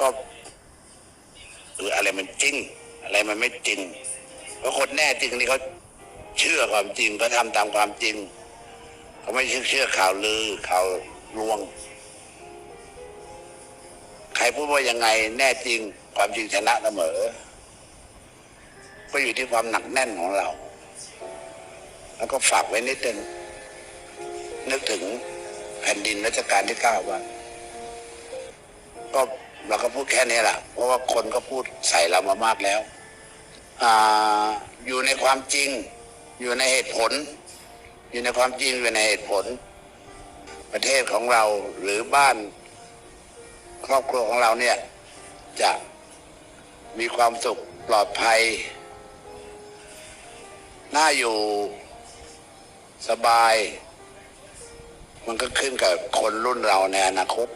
ก็หรืออะไรมันจริง อะไรมันไม่จริง เพราะคนแน่จริงนี่เขาเชื่อความจริงเขาทำตามความจริงเขาไม่เชื่อเชื่อข่าวลือข่าวลวง ใครพูดว่ายังไงแน่จริง ความจริงชนะเสมอก็อยู่ที่ความหนักแน่นของเรา แล้วก็ฝากไว้นิดนึงนึกถึงแผ่นดินรัชกาลที่เก้าว่า ก็เราก็พูดแค่นี้แหละเพราะว่าคนก็พูดใส่เรามามากแล้วออยู่ในความจริง อยู่ในเหตุผล อยู่ในความจริงอยู่ในเหตุผล ประเทศของเราหรือบ้าน ครอบครัวของเราเนี่ย จะมีความสุขปลอดภัย น่าอยู่สบาย มันก็ขึ้นกับคนรุ่นเราในอนาคต